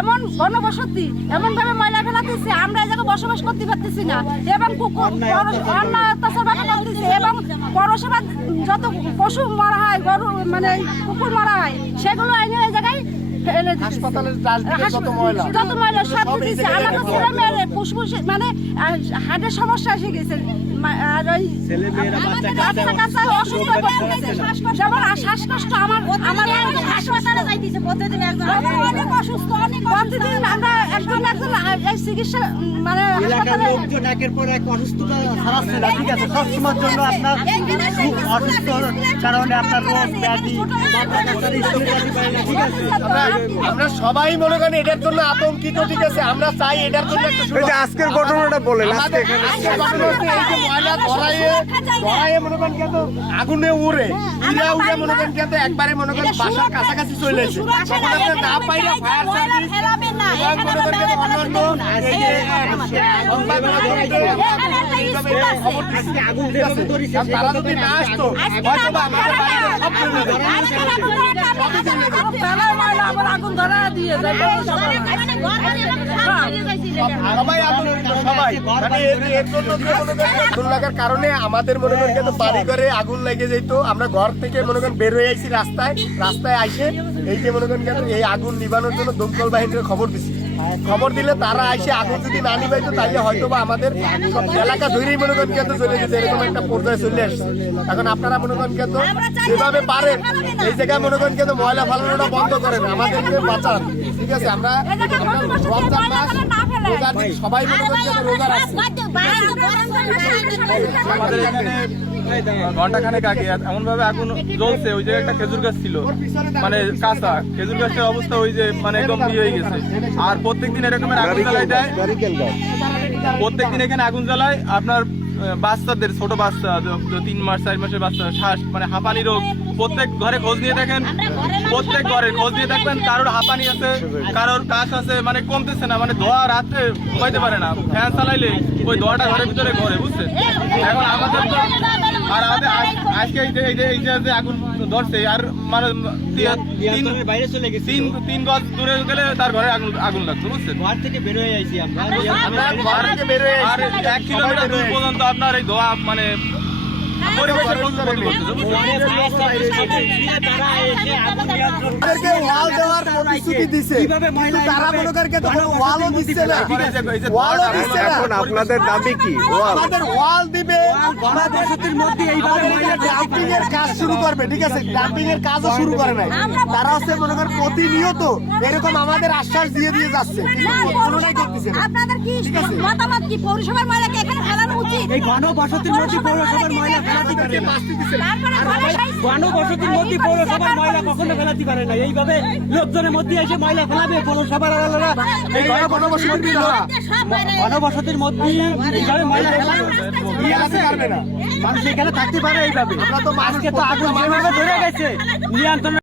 এমন গণবসতি এমন ভাবে ময়লা ফেলাতেছে, আমরা এই জায়গায় বসবাস করতে পারতেছি না এবং অন্যায় অত্যাচার করতেছে এবং পৌরসভা যত পশু মারা হয়, গরু মানে কুকুর মারা হয়, সেগুলো এনে এই জায়গায় যত ময়লা সব দিচ্ছে। আমাদের ছেলে মেয়ের ফুসফুস মানে হার্টের সমস্যা এসে গেছে, আর ওই বাচ্চা অসুস্থ যেমন শ্বাসকষ্ট। আমার হাসপাতালে যাইতেছে প্রতিদিন, অনেক অসুস্থ, প্রতিদিন আমরা একজন এই চিকিৎসা মানে একের পর এক অসুস্থতা ছড়াচ্ছে না, ঠিক আছে? সবসময়ের জন্য আপনার অসুস্থ কারণে আপনার রোগ ব্যাধি, ঠিক আছে? আমরা সবাই মনে করেন এটার জন্য আতঙ্কিত, ঠিক আছে? আমরা চাই এটার জন্য আজকের ঘটনাটা বলেন। আজকে ময়লা ধরাইয়ে মনে করেন কিন্তু আগুনে উড়ে মনে করেন কিন্তু একবারে মনে করেন বাসার কাছাকাছি চলে এসে তখন আপনার না পাইলে ফায়ার সার্ভিস তারা যদি না আসতো হয়তো আগুন ধরা দিয়ে আগুন লাগার কারণে আমাদের মনে করেন কিন্তু বাড়ি ঘরে আগুন লেগে যেত। আমরা ঘর থেকে মনে করেন বের হয়ে আইছি রাস্তায় আইসে এই যে মনে করেন কিন্তু এই আগুন নিবানোর জন্য দমকল বাহিনীর খবর দিছি। খবর দিলে তারা এসে আগুন যদি না নিবাইতো তাইলে হয়তো বা আমাদের সব এলাকা ধরেই মনে করেন কিন্তু চলে যেত, এরকম একটা পর্যায়ে চলে আসছে। এখন আপনারা মনে করেন কিন্তু যেভাবে পারেন এই জায়গায় মনে করেন কিন্তু ময়লা ফালানোটা বন্ধ করেন, আমাদেরকে বাঁচান, ঠিক আছে? আমরা রমজান মাস রোজার দিন সবাই মনে করেন কিন্তু রোজা রাখছি। আমাদের এখানে ঘন্টাখানেক আগে এমন ভাবে আগুন জ্বলছে, ওই জায়গায় একটা খেজুর গাছ ছিল, মানে কাঁচা খেজুর গাছটার অবস্থা ওই যে মানে একদম ইয়ে হয়ে গেছে। আর প্রত্যেকদিন এরকমের আগুন জ্বালাই দেয়, প্রত্যেকদিন এখানে আগুন জ্বালায় আপনার বাচ্চাদের, ছোট বাচ্চা 3 মাস 4 মাসের বাচ্চা শ্বাস মানে হাঁপানি রোগ। প্রত্যেক ঘরে খোঁজ নিয়ে দেখেন, প্রত্যেক ঘরে খোঁজ নিয়ে দেখবেন কারোর হাঁপানি আছে, কারোর কাশ আছে, মানে কমতেছে না, মানে ধোয়া রাত্রে ঘুমাইতে পারে না, ফ্যান চালাইলে ওই ধোয়াটা ঘরের ভিতরে ঘরে, বুঝছেন? এখন আমাদের তো আর আমাদের আজকে এই যে আগুন ধরছে আর মানে 3 গজ দূরে গেলে তার ঘরে আগুন লাগছে, বুঝছেন? ঘর থেকে বের হয়ে আইছি আমরা, আর 1 কিলোমিটার দূর পর্যন্ত আপনার এই ধোয়া মানে পরিবেশের আপনাদের দাবি কি? আমাদের ওয়াল দিবে, কাজ শুরু করবে, ঠিক আছে? ডাম্পিং এর কাজও শুরু করে নাই, তারা হচ্ছে মনে করেন প্রতিনিয়ত এরকম আমাদের আশ্বাস দিয়ে যাচ্ছে। আপনাদের কি মতামত কি? পৌরসভার ময়লাকে এখানে ফেলানো উচিত? এই ঘনবসতির মধ্যে পৌরসভার ময়লা ফেলাতে পারে না, ঘনবসতির মধ্যে পৌরসভার ময়লা কখনো ফেলাতে পারে না। এইভাবে লোকজনের মধ্যে এসে ময়লা ফেলাবে পৌরসভার আলাদা, এই ঘনবসতির মধ্যে এইভাবে ময়লা ফেলাবে না, মানুষ এখানে থাকতে পারে এইভাবে। আমরা তো আজকে তো আগুন যেভাবে ধরে গেছে নিয়ন্ত্রণ